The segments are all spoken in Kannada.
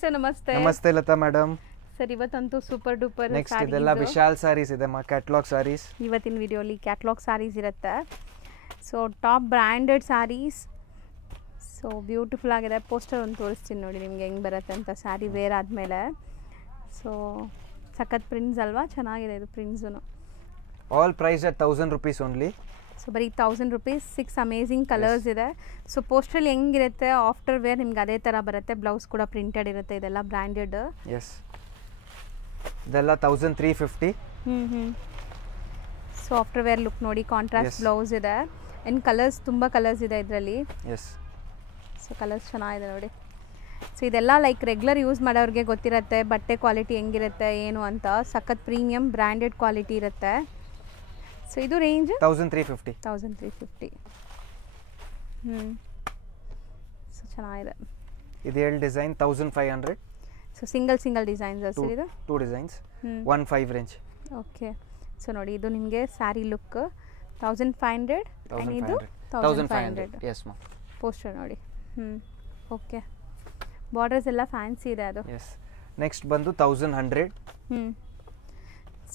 ಸರ್ ನಮಸ್ತೆ. ನಮಸ್ತೆ ಲತಾ ಮೇಡಮ್. ಸರ್ ಇವತ್ತಂತೂ ಸೂಪರ್ ಡೂಪರ್ ನೆಕ್ಸ್ಟ್ ಇದೆಲ್ಲ ವಿಶಾಲ್ ಸಾರೀಸ್ ಇದೆ ಮಾ, ಕ್ಯಾಟಲಾಗ್ ಸಾರೀಸ್. ಇವತ್ತಿನ ವಿಡಿಯೋಲಿ ಕ್ಯಾಟಲಾಗ್ ಸಾರೀಸ್ ಇರುತ್ತೆ. So top branded saris. So beautiful ಆಗಿದೆ. ಪೋಸ್ಟರ್ ಒಂದು ತೋರಿಸ್ತೀನಿ ನೋಡಿ ನಿಮಗೆ ಹೆಂಗೆ ಬರುತ್ತೆ ಅಂತ ಸ್ಯಾರಿ ವೇರ್ ಆದಮೇಲೆ. ಸೊ ಸಖತ್ ಪ್ರಿಂಟ್ಸ್ ಅಲ್ವಾ, ಚೆನ್ನಾಗಿದೆ ಇದು prints. All price at 1000 rupees only. So ಬರೀ 1000 rupees. 6 ಅಮೇಝಿಂಗ್ ಕಲರ್ಸ್ ಇದೆ. ಸೊ ಪೋಸ್ಟರಲ್ಲಿ ಹೆಂಗಿರುತ್ತೆ ಆಫ್ಟರ್ ವೇರ್ ನಿಮ್ಗೆ ಅದೇ ಥರ ಬರುತ್ತೆ. ಬ್ಲೌಸ್ ಕೂಡ ಪ್ರಿಂಟೆಡ್ ಇರುತ್ತೆ. ಇದೆಲ್ಲ ಬ್ರ್ಯಾಂಡೆಡ್. ಎಸ್, ಇದೆಲ್ಲ 1350. ಸೊ ಆಫ್ಟರ್ ವೇರ್ ಲುಕ್ ನೋಡಿ, ಕಾಂಟ್ರಾಸ್ಟ್ ಬ್ಲೌಸ್ ಇದೆ. ಆ್ಯಂಡ್ ಕಲರ್ಸ್ ತುಂಬ ಕಲರ್ಸ್ ಇದೆ ಇದರಲ್ಲಿ. ಎಸ್, ಸೊ ಕಲರ್ಸ್ ಚೆನ್ನಾಗಿದೆ ನೋಡಿ. ಸೊ ಇದೆಲ್ಲ ಲೈಕ್ ರೆಗ್ಯುಲರ್ ಯೂಸ್ ಮಾಡೋರಿಗೆ ಗೊತ್ತಿರುತ್ತೆ ಬಟ್ಟೆ ಕ್ವಾಲಿಟಿ ಹೆಂಗಿರುತ್ತೆ ಏನು ಅಂತ. ಸಖತ್ ಪ್ರೀಮಿಯಮ್ ಬ್ರ್ಯಾಂಡೆಡ್ ಕ್ವಾಲಿಟಿ ಇರುತ್ತೆ. ಸೊ ಇದು ರೇಂಜ್ 1350. 1350. ಸೊ ಚೆನ್ನಾಗಿದೆ. ಇದು 7 design 1500. So single designs sir ಇದು. 2 ಡಿಸೈನ್ಸ್ 15 ರೇಂಜ್. ಓಕೆ. ಸೊ ನೋಡಿ ಇದು ನಿಮಗೆ ಸ್ಯಾರಿ ಲುಕ್ 1500 ಆ್ಯಂಡ್ ಇದು 1500. ಎಸ್ ಮಾ. ಪೋಸ್ಟರ್ ನೋಡಿ. ಓಕೆ. ಬಾರ್ಡರ್ಸ್ ಎಲ್ಲ ಫ್ಯಾನ್ಸಿ ಇದೆ ಅದು. ಎಸ್. ನೆಕ್ಸ್ಟ್ ಬಂದು 1100.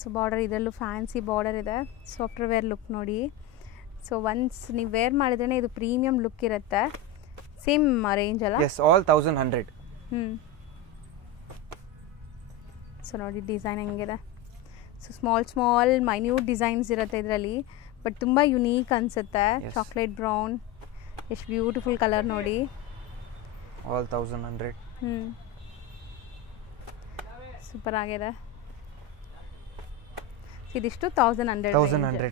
ಸೊ ಬಾರ್ಡರ್ ಇದರಲ್ಲೂ ಫ್ಯಾನ್ಸಿ ಬಾರ್ಡರ್ ಇದೆ. ಸಾಫ್ಟ್ವೇರ್ ವೇರ್ ಲುಕ್ ನೋಡಿ. ಸೊ ಒನ್ಸ್ ನೀವು ವೇರ್ ಮಾಡಿದ್ರೆ ಇದು ಪ್ರೀಮಿಯಂ ಲುಕ್ ಇರುತ್ತೆ. ಸೇಮ್ ರೇಂಜ್ ಅಲ್ಲ? Yes, all 1100. ಸೊ ನೋಡಿ ಡಿಸೈನ್ ಹೆಂಗಿದೆ. ಸೊ ಸ್ಮಾಲ್ ಮೈನ್ಯೂಟ್ ಡಿಸೈನ್ಸ್ ಇರುತ್ತೆ ಇದರಲ್ಲಿ, ಬಟ್ ತುಂಬ ಯುನೀಕ್ ಅನಿಸುತ್ತೆ. ಚಾಕ್ಲೇಟ್ ಬ್ರೌನ್, ಎಷ್ಟು ಬ್ಯೂಟಿಫುಲ್ ಕಲರ್ ನೋಡಿ. ಆಲ್ 1100. ಸೂಪರ್ ಆಗಿದೆ. ಇದಿಷ್ಟು 1100.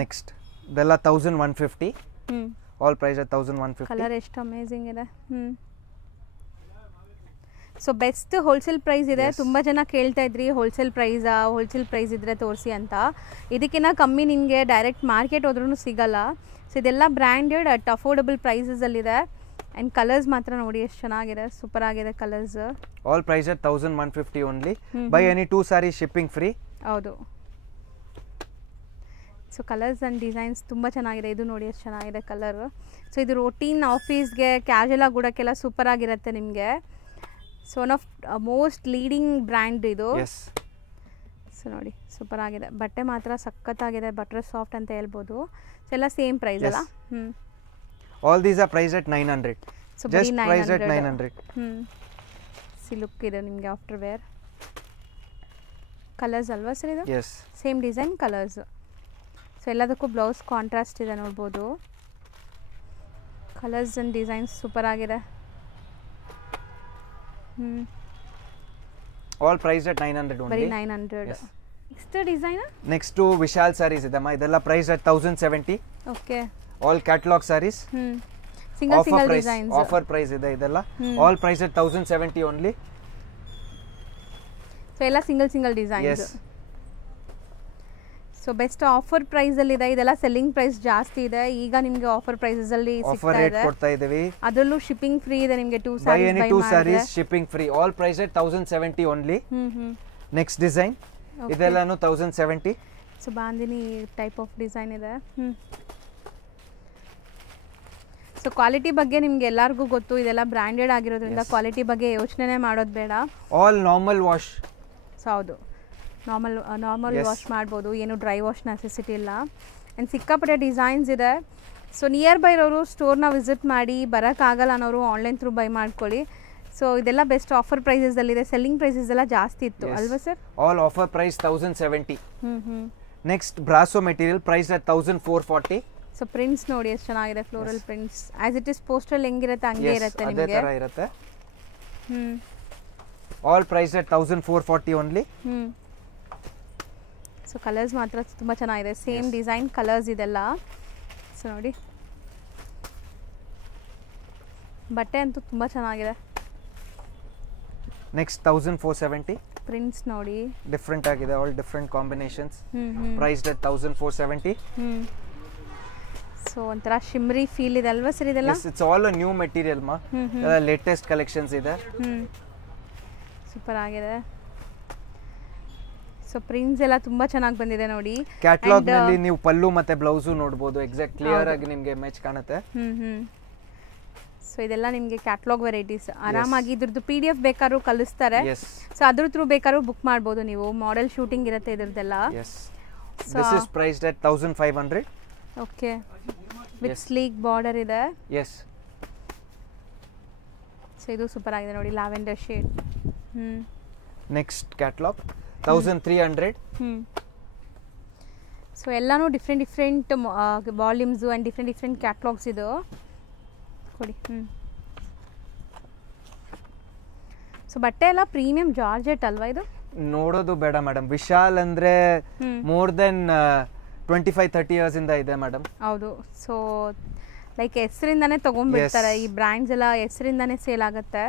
ನೆಕ್ಸ್ಟ್ ಇದೆಲ್ಲ 1150. All price at 1150. ಕಲರ್ ಎಷ್ಟು ಅಮೇಜಿಂಗ್ ಇದೆ. ಸೊ ಬೆಸ್ಟ್ ಹೋಲ್ಸೇಲ್ ಪ್ರೈಸ್ ಇದೆ. ತುಂಬ ಜನ ಕೇಳ್ತಾ ಇದ್ರಿ ಹೋಲ್ಸೇಲ್ ಪ್ರೈಸ್ ಇದ್ರೆ ತೋರಿಸಿ ಅಂತ. ಇದಕ್ಕಿಂತ ಕಮ್ಮಿ ನಿಮಗೆ ಡೈರೆಕ್ಟ್ ಮಾರ್ಕೆಟ್ ಹೋದ್ರೂ ಸಿಗಲ್ಲ. ಸೊ ಇದೆಲ್ಲ ಬ್ರ್ಯಾಂಡೆಡ್ ಅಟ್ ಅಫೋರ್ಡಬಲ್ ಪ್ರೈಸಸಲ್ಲಿದೆ. ಆ್ಯಂಡ್ ಕಲರ್ಸ್ ಮಾತ್ರ ನೋಡಿ ಎಷ್ಟು ಚೆನ್ನಾಗಿದೆ, ಸೂಪರ್ ಆಗಿದೆ colours. All price at 1150 only. Buy any 2 saris shipping free. ಹೌದು. ಸೊ ಕಲರ್ಸ್ ಆ್ಯಂಡ್ ಡಿಸೈನ್ಸ್ ತುಂಬ ಚೆನ್ನಾಗಿದೆ. ಇದು ನೋಡಿ ಎಷ್ಟು ಚೆನ್ನಾಗಿದೆ ಕಲರ್. ಸೊ ಇದು ರೋಟೀನ್ ಆಫೀಸ್ಗೆ ಕ್ಯಾಶುಯಲ್ ಆಗಿ ಉಡೋಕ್ಕೆಲ್ಲ ಸೂಪರ್ ಆಗಿರುತ್ತೆ ನಿಮಗೆ. So one of most leading brand ಇದು. ಸೊ ನೋಡಿ ಸೂಪರ್ ಆಗಿದೆ. ಬಟ್ಟೆ ಮಾತ್ರ ಸಖತ್ತಾಗಿದೆ. ಬಟ್ಟೆ ಸಾಫ್ಟ್ ಅಂತ ಹೇಳ್ಬೋದು. ಸೊ ಎಲ್ಲ ಸೇಮ್ ಪ್ರೈಸ್ ಅಲ್ಲ? All these are price at 900. So just price at 900. See look ಇದೆ ನಿಮಗೆ ಆಫ್ಟರ್ ವೇರ್. ಕಲರ್ಸ್ ಅಲ್ವಾ ಸರ್ ಇದು? Yes, same design colours. So ಎಲ್ಲದಕ್ಕೂ ಬ್ಲೌಸ್ ಕಾಂಟ್ರಾಸ್ಟ್ ಇದೆ ನೋಡ್ಬೋದು. ಕಲರ್ಸ್ ಆ್ಯಂಡ್ ಡಿಸೈನ್ಸ್ ಸೂಪರ್ ಆಗಿದೆ. ಆಲ್ ಪ್ರೈಸ್ ಅಟ್ 900 ಬರೀ only. 900. Next design. Next Vishal saris ಇದೆ ಮಾ. ಇದೆಲ್ಲ price at 1070. Okay. All catalogue saris. Single designs. Offer price ಇದೆ ಇದೆಲ್ಲ. All price at 1070 only. So ಎಲ್ಲ single designs. So best offer price ಅಲ್ಲಿ ಇದೆ. ಇದೆಲ್ಲ ಸೆಲ್ಲಿಂಗ್ ಪ್ರೈಸ್ ಜಾಸ್ತಿ ಇದೆ. ಈಗ ನಿಮಗೆ ಆಫರ್ ಪ್ರೈಸಸ್ ಅಲ್ಲಿ ಆಫರ್ ರೇಟ್ ಕೊಡ್ತಾ ಇದೀವಿ. ಅದರಲ್ಲೂ ಶಿಪ್ಪಿಂಗ್ ಫ್ರೀ ಇದೆ ನಿಮಗೆ. 2 buy any 2 saris shipping free. All price at 1070 only. Next design ಇದೆಲ್ಲಾನು 1070. So bandhani type of design ಇದೆ. ಸೊ ಕ್ವಾಲಿಟಿ ಬಗ್ಗೆ ನಿಮ್ಗೆ ಎಲ್ಲರಿಗೂ ಗೊತ್ತು. ಇದೆಲ್ಲ ಬ್ರ್ಯಾಂಡೆಡ್ ಆಗಿರೋದ್ರಿಂದ ಕ್ವಾಲಿಟಿ ಬಗ್ಗೆ ಯೋಚನೆ ಮಾಡೋದು ಬೇಡ. All normal wash. ಸೊ ಹೌದು, ನಾರ್ಮಲ್ ವಾಶ್ ಮಾಡ್ಬೋದು. ಏನು ಡ್ರೈ ವಾಶ್ ನೆಸೆಸಿಟಿ ಇಲ್ಲ. ಆ್ಯಂಡ್ ಸಿಕ್ಕಾಪಟ್ಟೆ ಡಿಸೈನ್ಸ್ ಇದೆ. ಸೊ ನಿಯರ್ ಬೈ ಇರೋರು ಸ್ಟೋರ್ನ ವಿಸಿಟ್ ಮಾಡಿ, ಬರೋಕ್ಕಾಗಲ್ಲ ಅನ್ನೋರು ಆನ್ಲೈನ್ ಥ್ರೂ ಬೈ ಮಾಡ್ಕೊಳ್ಳಿ. ಸೊ ಇದೆಲ್ಲ ಬೆಸ್ಟ್ ಆಫರ್ ಪ್ರೈಸಸಲ್ಲಿದೆ. ಸೆಲ್ಲಿಂಗ್ ಪ್ರೈಸಸ್ ಎಲ್ಲ ಜಾಸ್ತಿ ಇತ್ತು ಅಲ್ವಾ sir? All offer price 1070. Next brasso material price at 1440. So prints ನೋಡಿ ಎಷ್ಟು ಚೆನ್ನಾಗಿದೆ. Floral prints as it is poster ಹೆಂಗಿರುತ್ತೆ ಹಂಗೆ ಇರುತ್ತೆ ಅದೇ ನಿಮಗೆ. ತರ ಇರುತ್ತೆ. All price at 1440 only. So colours ಮಾತ್ರ ತುಂಬ ಚೆನ್ನಾಗಿದೆ. ಸೇಮ್ ಡಿಸೈನ್ ಕಲರ್ಸ್ ಇದೆಲ್ಲ. ಸೊ ನೋಡಿ ಬಟ್ಟೆ ಅಂತೂ ತುಂಬ ಚೆನ್ನಾಗಿದೆ. ನೆಕ್ಸ್ಟ್ 1470. ಪ್ರಿಂಟ್ಸ್ ನೋಡಿ ಡಿಫ್ರೆಂಟ್ ಆಗಿದೆ. All different combinations. Price at 1470. So ಒಂಥರ ಶಿಮ್ರಿ ಫೀಲ್ ಇದೆ ಅಲ್ವಾ ಸರ್ ಇದೆಲ್ಲ? It's all a new material ಮಾ. ಲೇಟೆಸ್ಟ್ ಕಲೆಕ್ಷನ್ಸ್ ಇದೆ. ಸೂಪರ್ ಆಗಿದೆ. ಸೊ ಪ್ರಿಂಟ್ಸ್ ಎಲ್ಲ ತುಂಬಾ ಚೆನ್ನಾಗಿ ಬಂದಿದೆ ನೋಡಿ. ಕ್ಯಾಟಲಾಗ್ ನಲ್ಲಿ ನೀವು ಪಲ್ಲು ಮತ್ತೆ ಬ್ಲೌಸ್ ನೋಡಬಹುದು. ಎಕ್ಸಾಕ್ಟ್ ಕ್ಲಿಯರ್ ಆಗಿ ನಿಮಗೆ ಮ್ಯಾಚ್ ಕಾಣುತ್ತೆ. ಸೊ ಇದೆಲ್ಲ ನಿಮಗೆ ಕ್ಯಾಟ್ಲಾಗ್ ವೆರೈಟೀಸ್. ಆರಾಮಾಗಿ ಇದ್ರದ್ದು PDF ಬೇಕಾದ್ರೂ ಕಳಿಸ್ತಾರೆ. ಸೊ ಅದ್ರ ಥ್ರೂ ಬೇಕಾದ್ರೂ ಬುಕ್ ಮಾಡ್ಬೋದು ನೀವು. ಮಾಡೆಲ್ ಶೂಟಿಂಗ್ ಇರುತ್ತೆ ಇದ್ರದ್ದೆಲ್ಲ. This is priced at 1500. Okay, with sleek border ಇದೆ. ಸೊ ಇದು ಸೂಪರ್ ಆಗಿದೆ ನೋಡಿ, lavender shade. Next catalogue 1300. So ಎಲ್ಲಾನು different volumes and different catalogues ಇದು ಕೊಡಿ. ಸೊ ಬಟ್ಟೆ ಎಲ್ಲ ಪ್ರೀಮಿಯಂ ಜಾರ್ಜೆಟ್ ಅಲ್ವಾ ಇದು? ನೋಡೋದು ಬೇಡ ಮೇಡಮ್, ವಿಶಾಲ್ ಅಂದ್ರೆ ಮೋರ್ ದೆನ್ 25-30 ಇಯರ್ಸ್ ಇಂದ ಇದೆ ಮೇಡಮ್. ಹೌದು. ಸೊ ಲೈಕ್ ಹೆಸರಿಂದಾನೇ ತೊಗೊಂಡ್ಬಿಡ್ತಾರೆ, ಈ ಬ್ರ್ಯಾಂಡ್ಸ್ ಎಲ್ಲ ಹೆಸರಿಂದಾನೇ ಸೇಲ್ ಆಗುತ್ತೆ.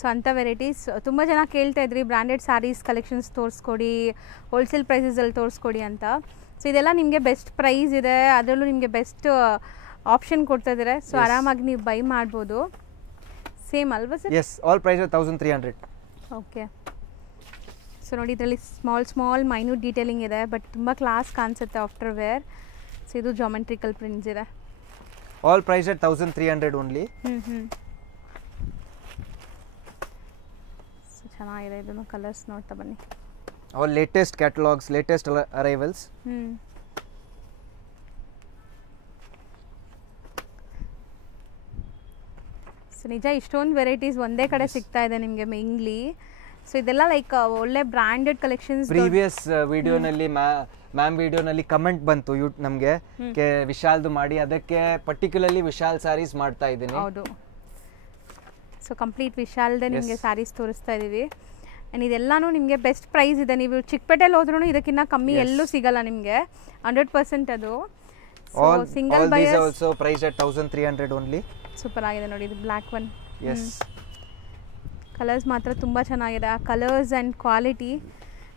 ಸೊ ಅಂಥ ವೆರೈಟೀಸ್ ತುಂಬ ಜನ ಕೇಳ್ತಾ ಇದ್ರಿ, ಬ್ರ್ಯಾಂಡೆಡ್ ಸ್ಯಾರೀಸ್ ಕಲೆಕ್ಷನ್ಸ್ ತೋರಿಸ್ಕೊಡಿ, ಹೋಲ್ಸೇಲ್ ಪ್ರೈಸಸಲ್ಲಿ ತೋರಿಸ್ಕೊಡಿ ಅಂತ. ಸೊ ಇದೆಲ್ಲ ನಿಮಗೆ ಬೆಸ್ಟ್ ಪ್ರೈಸ್ ಇದೆ, ಅದರಲ್ಲೂ ನಿಮಗೆ ಬೆಸ್ಟ್ ಆಪ್ಷನ್ ಕೊಡ್ತಾ ಇದ್ದಾರೆ. ಸೊ ಆರಾಮಾಗಿ ನೀವು ಬೈ ಮಾಡ್ಬೋದು. ಸೇಮ್ ಅಲ್ವಾ sir? All price 1300. Okay. So ನೋಡಿ ಇದರಲ್ಲಿ ಸ್ಮಾಲ್ ಮೈನ್ಯೂಟ್ ಡೀಟೇಲಿಂಗ್ ಇದೆ, ಬಟ್ ತುಂಬ ಕ್ಲಾಸ್ ಕಾಣಿಸುತ್ತೆ ಆಫ್ಟರ್ ವೇರ್. ಸೊ ಇದು ಜಾಮೆಟ್ರಿಕಲ್ ಪ್ರಿಂಟ್ಸ್ ಇದೆ. All price 1300 only. ಸೊ ಚೆನ್ನಾಗಿದೆ. ಇದನ್ನು ಕಲರ್ಸ್ ನೋಡ್ತಾ ಬನ್ನಿ. All latest catalogues, latest arrivals. So ನಿಜ ಇಷ್ಟೊಂದು ವೆರೈಟೀಸ್ ಒಂದೇ ಕಡೆ ಸಿಗ್ತಾ ಇದೆ ನಿಮಗೆ ಮೇನ್ಲಿ. ಸೊ ಇದೆಲ್ಲ ಲೈಕ್ ಒಳ್ಳೆ ಬ್ರ್ಯಾಂಡೆಡ್ ಕಲೆಕ್ಷನ್ಸ್. ಪ್ರೀವಿಯಸ್ ವಿಡಿಯೋನಲ್ಲಿ ಮ್ಯಾಮ್ ವಿಡಿಯೋನಲ್ಲಿ ಕಮೆಂಟ್ ಬಂತು ನಮಗೆ ವಿಶಾಲ್ದು ಮಾಡಿ, ಅದಕ್ಕೆ ಪರ್ಟಿಕ್ಯುಲರ್ಲಿ ವಿಶಾಲ್ ಸ್ಯಾರೀಸ್ ಮಾಡ್ತಾ ಇದ್ದೀನಿ. ಹೌದು. ಸೊ ಕಂಪ್ಲೀಟ್ ವಿಶಾಲ್ದೇ ನಿಮಗೆ ಸ್ಯಾರೀಸ್ ತೋರಿಸ್ತಾ ಇದ್ದೀವಿ. ಆ್ಯಂಡ್ ಇದೆಲ್ಲನೂ ನಿಮಗೆ ಬೆಸ್ಟ್ ಪ್ರೈಸ್ ಇದೆ. ನೀವು ಚಿಕ್ಕಪೇಟೆಯಲ್ಲಿ ಹೋದ್ರೂ ಇದಕ್ಕಿಂತ ಕಮ್ಮಿ ಎಲ್ಲೂ ಸಿಗಲ್ಲ ನಿಮಗೆ, 100% ಅದು. Single buyers also price 1300 only. Super ಆಗಿದೆ ನೋಡಿ, ಇದು ಬ್ಲ್ಯಾಕ್ ಒನ್. ಕಲರ್ಸ್ ಮಾತ್ರ ತುಂಬ ಚೆನ್ನಾಗಿದೆ, ಆ ಕಲರ್ಸ್ ಆ್ಯಂಡ್ ಕ್ವಾಲಿಟಿ.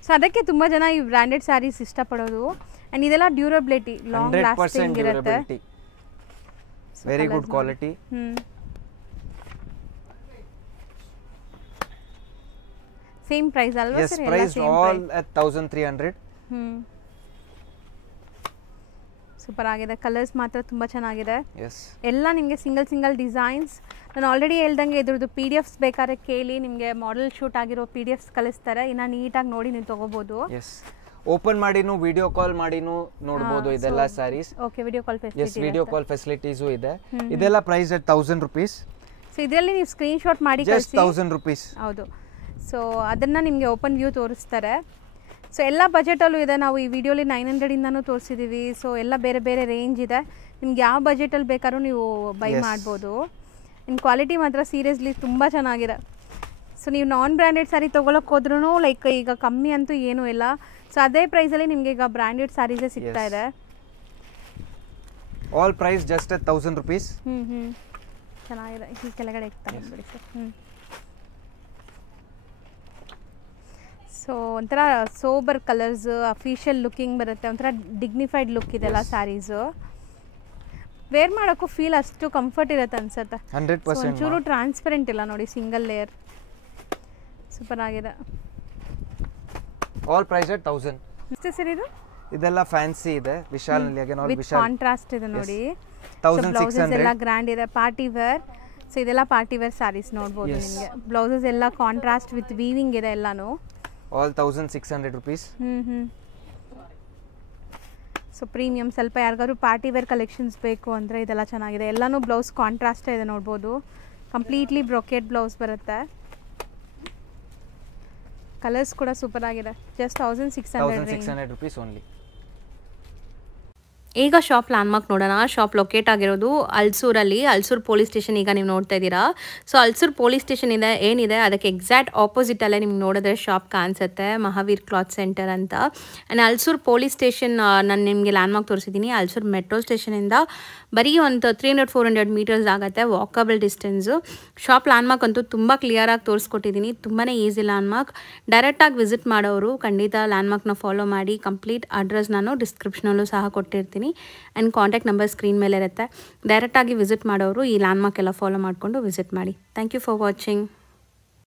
ಸೊ ಅದಕ್ಕೆ ತುಂಬ ಜನ ಈ ಬ್ರ್ಯಾಂಡೆಡ್ ಸ್ಯಾರೀಸ್ ಇಷ್ಟಪಡೋದು. ಆ್ಯಂಡ್ ಇದೆಲ್ಲ ಡ್ಯೂರಬಿಲಿಟಿ, ಲಾಂಗ್ ಲಾಸ್ಟಿಂಗ್ ಇರುತ್ತೆ. Very good quality. Same price ಅಲ್ವಾ ಸರ್? ಎಲ್ಲ same price. All at 1300. Super ಆಗಿದೆ. ಕಲರ್ಸ್ ಮಾತ್ರ ತುಂಬ ಚೆನ್ನಾಗಿದೆ. ಎಸ್, ಎಲ್ಲ ನಿಮಗೆ ಸಿಂಗಲ್ ಡಿಸೈನ್ಸ್. ನಾನು ಆಲ್ರೆಡಿ ಹೇಳ್ದಂಗೆ ಇದ್ರದ್ದು PDFs ಬೇಕಾದ್ರೆ ಕೇಳಿ, ನಿಮಗೆ ಮಾಡೆಲ್ ಶೂಟ್ ಆಗಿರೋ PDFs ಕಳಿಸ್ತಾರೆ. ಇನ್ನು ನೀಟಾಗಿ ನೋಡಿ ನೀವು ತೊಗೋಬೋದು. ಎಸ್, ಓಪನ್ ಮಾಡಿನೂ ವಿಡಿಯೋ ಕಾಲ್ ಮಾಡಿನೂ ನೋಡಬಹುದು ಇದೆಲ್ಲ saris. Okay, video call facility. Yes, video call facilities ಇದೆ. ಇದೆಲ್ಲ ಪ್ರೈಸ್ 1000 ರೂಪೀಸ್. ಸೊ ಇದರಲ್ಲಿ ನೀವು ಸ್ಕ್ರೀನ್ ಶಾಟ್ ಮಾಡಿ ಜಸ್ಟ್ 1000 ರೂಪೀಸ್. ಹೌದು. ಸೊ ಅದನ್ನು ನಿಮಗೆ ಓಪನ್ ವ್ಯೂ ತೋರಿಸ್ತಾರೆ. ಸೊ ಎಲ್ಲ ಬಜೆಟಲ್ಲೂ ಇದೆ. ನಾವು ಈ ವಿಡಿಯೋಲಿ 900 ಇಂದನೂ ತೋರಿಸಿದ್ದೀವಿ. ಸೊ ಎಲ್ಲ ಬೇರೆ ಬೇರೆ ರೇಂಜ್ ಇದೆ. ನಿಮ್ಗೆ ಯಾವ ಬಜೆಟಲ್ಲಿ ಬೇಕಾದ್ರೂ ನೀವು ಬೈ ಮಾಡ್ಬೋದು. ಇನ್ನು ಕ್ವಾಲಿಟಿ ಮಾತ್ರ ಸೀರಿಯಸ್ಲಿ ತುಂಬ ಚೆನ್ನಾಗಿದೆ. ಸೊ ನೀವು ನಾನ್ ಬ್ರ್ಯಾಂಡೆಡ್ ಸ್ಯಾರಿ ತೊಗೊಳಕ್ಕೆ ಹೋದ್ರೂ ಲೈಕ್ ಈಗ ಕಮ್ಮಿ ಅಂತೂ ಏನೂ ಇಲ್ಲ. ಸೊ ಅದೇ ಪ್ರೈಸಲ್ಲಿ ನಿಮಗೆ ಈಗ ಬ್ರ್ಯಾಂಡೆಡ್ ಸ್ಯಾರೀಸೇ ಸಿಗ್ತಾ ಇದೆ. All price just 1000 rupees. ಚೆನ್ನಾಗಿದೆ. ಈ ಕೆಳಗಡೆ ಇರ್ತಾರೆ ಬಿಡಿ ಸರ್. ಸೊ ಒಂಥರ ಸೋಬರ್ ಕಲರ್ಸ್, ಅಫಿಷಿಯಲ್ ಲುಕ್ಕಿಂಗ್ ಬರುತ್ತೆ, ಒಂಥರ ಡಿಗ್ನಿಫೈಡ್ ಲುಕ್ ಇದೆಲ್ಲ ಸ್ಯಾರೀಸು. ವೇರ್ ಮಾಡೋಕ್ಕೂ ಫೀಲ್ ಅಷ್ಟು ಕಂಫರ್ಟ್ ಇರುತ್ತೆ ಅನ್ಸುತ್ತೆ. 100%. ಒಂಚೂರು ಟ್ರಾನ್ಸ್ಪರೆಂಟ್ ಇಲ್ಲ ನೋಡಿ, ಸಿಂಗಲ್ ಲೇಯರ್. ಸೂಪರ್ ಆಗಿದೆ. All price 1000. ಎಷ್ಟು ಸರ್ ಇದು? ಇದೆಲ್ಲ ಫ್ಯಾನ್ಸಿ ಇದೆ ವಿಶಾಲ್ ನಲ್ಲಿ. ಹಾಗೆ ನೋಡಿ ವಿಶಾಲ್ ಕಾಂಟ್ರಾಸ್ಟ್ ಇದೆ ನೋಡಿ. 1600 ಎಲ್ಲ ಗ್ರ್ಯಾಂಡ್ ಇದೆ, ಪಾರ್ಟಿ ವೇರ್. ಸೊ ಇದೆಲ್ಲ ಪಾರ್ಟಿ ವೇರ್ ಸ್ಯಾರೀಸ್ ನೋಡ್ಬೋದು ನಿಮಗೆ. ಬ್ಲೌಸಸ್ ಎಲ್ಲ ಕಾಂಟ್ರಾಸ್ಟ್ ವಿತ್ ವೀವಿಂಗ್ ಇದೆ ಎಲ್ಲಾನು. All 1600 rupees. ಸೊ ಪ್ರೀಮಿಯಂ ಸ್ವಲ್ಪ ಯಾರಿಗಾದ್ರು ಪಾರ್ಟಿ ವೇರ್ ಕಲೆಕ್ಷನ್ಸ್ ಬೇಕು ಅಂದರೆ ಇದೆಲ್ಲ ಚೆನ್ನಾಗಿದೆ. ಎಲ್ಲನೂ ಬ್ಲೌಸ್ ಕಾಂಟ್ರಾಸ್ಟೇ ಇದೆ ನೋಡ್ಬೋದು. ಕಂಪ್ಲೀಟ್ಲಿ ಬ್ರೊಕೆಟ್ ಬ್ಲೌಸ್ ಬರುತ್ತೆ. ಕಲರ್ಸ್ ಕೂಡ ಸೂಪರ್ ಆಗಿದೆ. Just 1600 rupees only. ಈಗ ಶಾಪ್ ಲ್ಯಾಂಡ್ಮಾರ್ಕ್ ನೋಡೋಣ. ಶಾಪ್ ಲೊಕೇಟ್ ಆಗಿರೋದು ಅಲ್ಸೂರಲ್ಲಿ, ಅಲ್ಸೂರ್ ಪೊಲೀಸ್ ಸ್ಟೇಷನ್ ಈಗ ನೀವು ನೋಡ್ತಾ ಇದ್ದೀರಾ. ಸೊ ಅಲ್ಸೂರ್ ಪೊಲೀಸ್ ಸ್ಟೇಷನ್ ಇದೆ ಏನಿದೆ ಅದಕ್ಕೆ ಎಕ್ಸಾಕ್ಟ್ ಆಪೋಸಿಟಲ್ಲೇ ನಿಮ್ಗೆ ನೋಡಿದ್ರೆ ಶಾಪ್ ಕಾಣಿಸುತ್ತೆ, ಮಹಾವೀರ್ ಕ್ಲಾತ್ ಸೆಂಟರ್ ಅಂತ. ಆ್ಯಂಡ್ ಅಲ್ಸೂರ್ ಪೊಲೀಸ್ ಸ್ಟೇಷನ್ ನಾನು ನಿಮಗೆ ಲ್ಯಾಂಡ್ಮಾರ್ಕ್ ತೋರಿಸಿದ್ದೀನಿ. ಅಲ್ಸೂರ್ ಮೆಟ್ರೋ ಸ್ಟೇಷನಿಂದ ಬರೀ ಒಂದು 300-400 ಮೀಟರ್ಸ್ ಆಗುತ್ತೆ ವಾಕಬಲ್ ಡಿಸ್ಟೆನ್ಸು. ಶಾಪ್ ಲ್ಯಾಂಡ್ಮಾರ್ಕ್ ಅಂತೂ ತುಂಬ ಕ್ಲಿಯರಾಗಿ ತೋರಿಸ್ಕೊಟ್ಟಿದ್ದೀನಿ. ತುಂಬಾ ಈಸಿ ಲ್ಯಾಂಡ್ಮಾರ್ಕ್. ಡೈರೆಕ್ಟಾಗಿ ವಿಸಿಟ್ ಮಾಡೋರು ಖಂಡಿತ ಲ್ಯಾಂಡ್ಮಾರ್ಕ್ನ ಫಾಲೋ ಮಾಡಿ. ಕಂಪ್ಲೀಟ್ ಅಡ್ರೆಸ್ ನಾನು ಡಿಸ್ಕ್ರಿಪ್ಷನಲ್ಲೂ ಸಹ ಕೊಟ್ಟಿರ್ತೀನಿ. ಆ್ಯಂಡ್ ಕಾಂಟ್ಯಾಕ್ಟ್ ನಂಬರ್ ಸ್ಕ್ರೀನ್ ಮೇಲೆ ಇರುತ್ತೆ. ಡೈರೆಕ್ಟಾಗಿ ವಿಸಿಟ್ ಮಾಡೋರು ಈ ಲ್ಯಾಂಡ್ಮಾರ್ಕ್ ಎಲ್ಲ ಫಾಲೋ ಮಾಡಿಕೊಂಡು ವಿಸಿಟ್ ಮಾಡಿ. Thank you for watching.